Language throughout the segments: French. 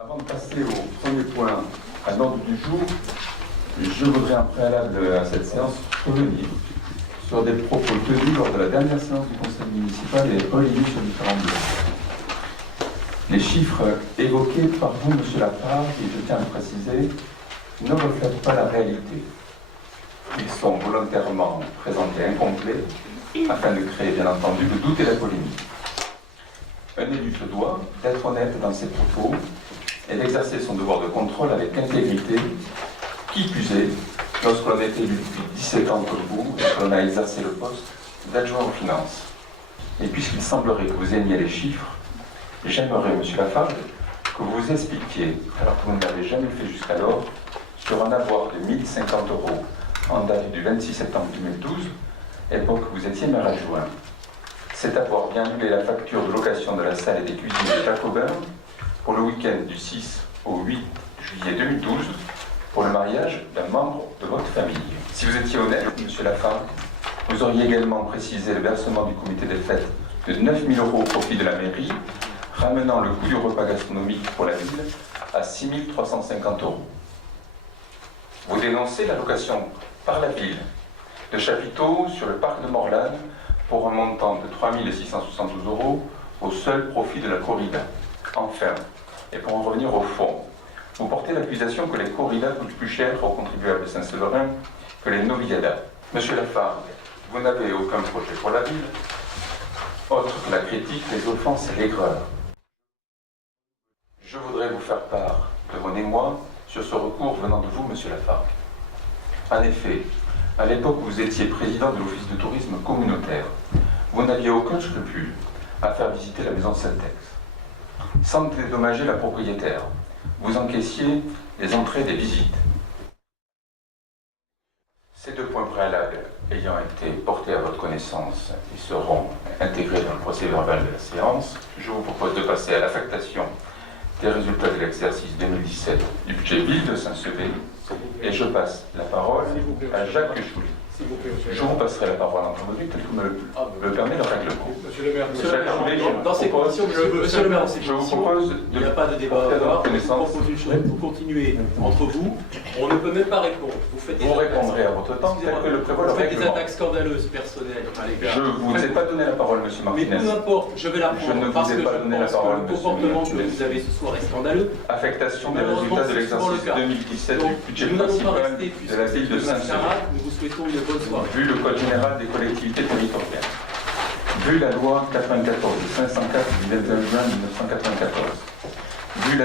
Avant de passer au premier point à l'ordre du jour, je voudrais en préalable à cette séance revenir sur des propos tenus lors de la dernière séance du conseil municipal et relayés sur différents blocs. Les chiffres évoqués par vous, M. Lafargue, et je tiens à le préciser, ne reflètent pas la réalité. Ils sont volontairement présentés incomplets afin de créer, bien entendu, le doute et la polémique. Un élu se doit d'être honnête dans ses propos et d'exercer son devoir de contrôle avec intégrité, qui plus est, lorsque l'on est élu depuis 17 ans comme vous et que l'on a exercé le poste d'adjoint aux finances. Et puisqu'il semblerait que vous aimiez les chiffres, j'aimerais, M. Lafargue, que vous vous expliquiez, alors que vous ne l'avez jamais fait jusqu'alors, sur un avoir de 1 050 € en date du 26 septembre 2012, époque où vous étiez maire adjoint. Cet avoir vient annuler la facture de location de la salle et des cuisines de Jacobin pour le week-end du 6 au 8 juillet 2012 pour le mariage d'un membre de votre famille. Si vous étiez honnête, M. Lafargue, vous auriez également précisé le versement du comité des fêtes de 9 000 € au profit de la mairie, ramenant le coût du repas gastronomique pour la ville à 6 350 €. Vous dénoncez la location par la ville de chapiteaux sur le parc de Morlanes pour un montant de 3 672 € au seul profit de la corrida. Enfin, et pour en revenir au fond, vous portez l'accusation que les corridas coûtent plus cher aux contribuables saint-séverins que les noviadas. Monsieur Lafargue, vous n'avez aucun projet pour la ville, autre que la critique, les offenses et l'aigreur. Je voudrais vous faire part de mon émoi sur ce recours venant de vous, Monsieur Lafargue. En effet, à l'époque où vous étiez président de l'Office de tourisme communautaire, vous n'aviez aucun scrupule à faire visiter la maison Syntex. Sans dédommager la propriétaire, vous encaissiez les entrées des visites. Ces deux points préalables ayant été portés à votre connaissance et seront intégrés dans le procès-verbal de la séance, je vous propose de passer à l'affectation des résultats de l'exercice 2017 du budget ville de Saint-Sevé et je passe la parole à Jacques Choulet. Je vous passerai la parole en temps tel que me le permet le règlement. Monsieur le maire, dans ces conditions, monsieur le maire, je vous propose il n'y a pas de débat à avoir. Je vous propose une chose, vous continuez entre vous. On ne peut même pas répondre. Vous répondrez à votre temps, tel que le prévoit le règlement. Vous faites des attaques scandaleuses personnelles à l'égard. Je ne vous ai pas donné la parole, monsieur Martinez. Mais peu importe, je vais la prendre. Je ne vous ai pas donné la parole, le comportement que vous avez ce soir est scandaleux. Affectation des résultats de l'exercice 2017 du budget principal de la ville de Saint-Sevé. Nous vous souhaitons une bonne soirée. Vu le Code général des collectivités territoriales, vu la loi 94 504 du 21 juin 1994, vu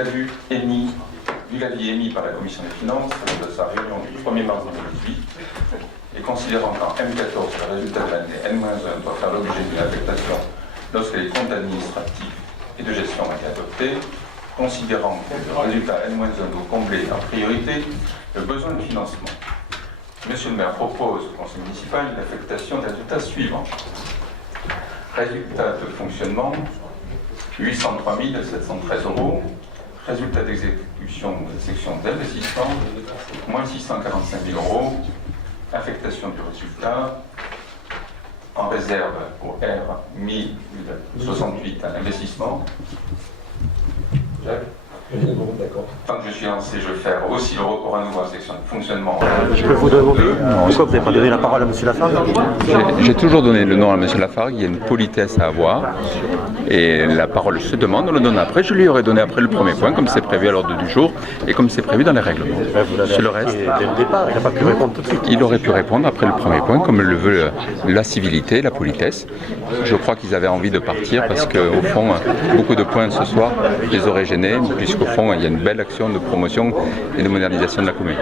l'avis émis par la Commission des finances de sa réunion du 1er mars 2018, et considérant qu'en M14, le résultat de l'année N-1 doit faire l'objet d'une affectation lorsque les comptes administratifs et de gestion ont été adoptés, considérant que le résultat N-1 doit combler en priorité le besoin de financement. Monsieur le maire propose au conseil municipal une affectation des résultats suivants. Résultat de fonctionnement, 803 713 €. Résultat d'exécution de section d'investissement, moins 645 000 €. Affectation du résultat. En réserve pour R, 1068 investissement. Jacques ? Tant que je suis lancé, je vais faire aussi le recours à nouveau à la section de fonctionnement. Je peux vous demander pourquoi vous n'avez pas donné la parole à M. Lafargue? J'ai toujours donné le nom à M. Lafargue, il y a une politesse à avoir. Et la parole se demande, on le donne après. Je lui aurais donné après le premier point, comme c'est prévu à l'ordre du jour et comme c'est prévu dans les règlements. Sur le reste, dès le départ, il n'a pas pu répondre tout de suite. Il aurait pu répondre après le premier point, comme le veut la civilité, la politesse. Je crois qu'ils avaient envie de partir parce qu'au fond, beaucoup de points ce soir les auraient gênés, puisqu'au fond, il y a une belle action de promotion et de modernisation de la commune.